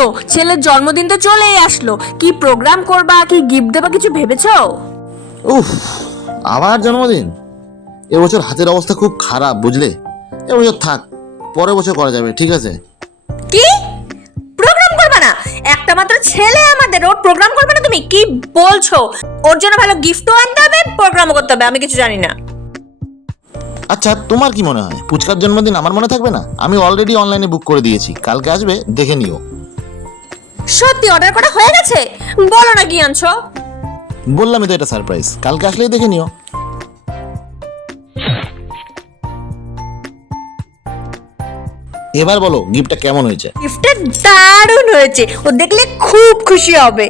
গো, ছেলের জন্মদিন তো চলেই আসলো, কি প্রোগ্রাম করবা, কি গিফট দেবা, কিছু ভেবেছো? উফ, আবার জন্মদিন! এবছর হাতের অবস্থা খুব খারাপ, বুঝলে? এবছর থাক, পরের বছর করা যাবে, ঠিক আছে? কি প্রোগ্রাম করবে না? একটা মাত্র ছেলে আমাদের, ওর প্রোগ্রাম করবে না? তুমি কি বলছো? ওর জন্য ভালো গিফটও আনতে হবে, প্রোগ্রামও করতে হবে, আমি কিছু জানি না। আচ্ছা, তোমার কি মনে হয় পুচকার জন্মদিন আমার মনে থাকবে না? আমি অলরেডি অনলাইনে বুক করে দিয়েছি, কালকে আসবে, দেখে নিও। সত্যি অর্ডার করা হয়ে গেছে? বলো না কি আনছো। বললামই তো, এটা সারপ্রাইজ, কালকে আসলেই দেখে নিও। এবার বলো গিফটটা কেমন হয়েছে? গিফটটা দারুণ হয়েছে, ও দেখলে খুব খুশি হবে।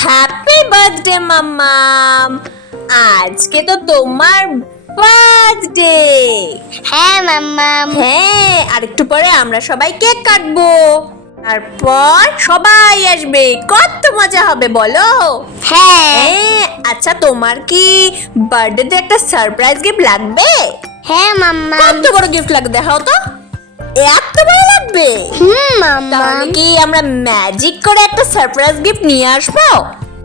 হ্যাপি বার্থডে মাম্মাম, আজকে তো তোমার বার্থডে। হ্যাঁ মাম্মাম। হ্যাঁ, আর একটু পরে আমরা সবাই কেক কাটবো, তারপর সবাই আসবে, কত মজা হবে বলো। হ্যাঁ আচ্ছা, তোমার কি বার্থডেতে একটা সারপ্রাইজ গিফট লাগবে? হ্যাঁ মাম্মাম। কত বড় গিফট লাগবে দেখাও তো। এত বড় লাগবে? মাম্মাম। তাহলে কি আমরা ম্যাজিক করে একটা সারপ্রাইজ গিফট নিয়ে আসবো?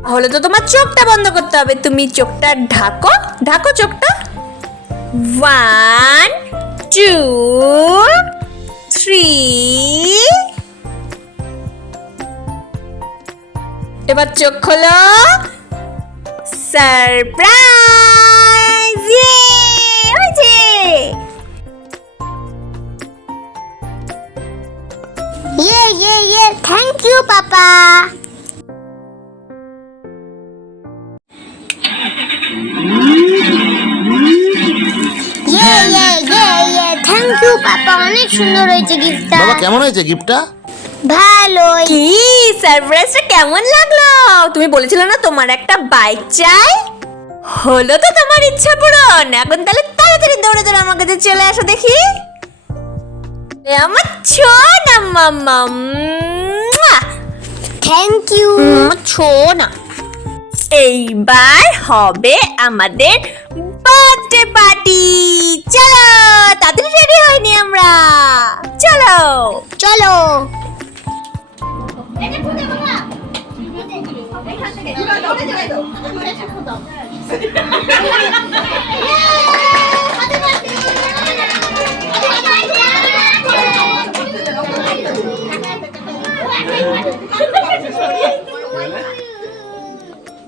তাহলে তো তোমার চোখটা বন্ধ করতে হবে, তুমি চোখটা ঢাকো, ঢাকো চোখটা। 1 2 3, এবার চোখ খোলো। সারপ্রাইজ! হয়েছে। ইয়ে thank you papa. Thank you papa, অনেক সুন্দর হয়েছে গিফটটা। বাবা, কেমন হয়েছে গিফটটা? ভালোই। কি সারপ্রাইজটা কেমন লাগলো? তুমি বলেছিলে না তোমার একটা বাইক চাই, হলো তো তোমার ইচ্ছা পূরণ। এখন তাহলে তাড়াতাড়ি দৌড়ে দৌড়ে আমার কাছে চলে আসো দেখি। আমার ছোনা মাম্মা, থ্যাংক ইউ। ছোনা। এইবার হবে আমাদের বার্থডে পার্টি। চলো তাড়াতাড়ি রেডি হয়নি আমরা, চলো চলো।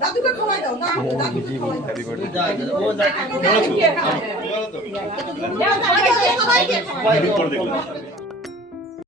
দাদুকে খাওয়াই দাও, না দাদুকে খাওয়াই দাও। সবাইকে খাওয়াই দাও।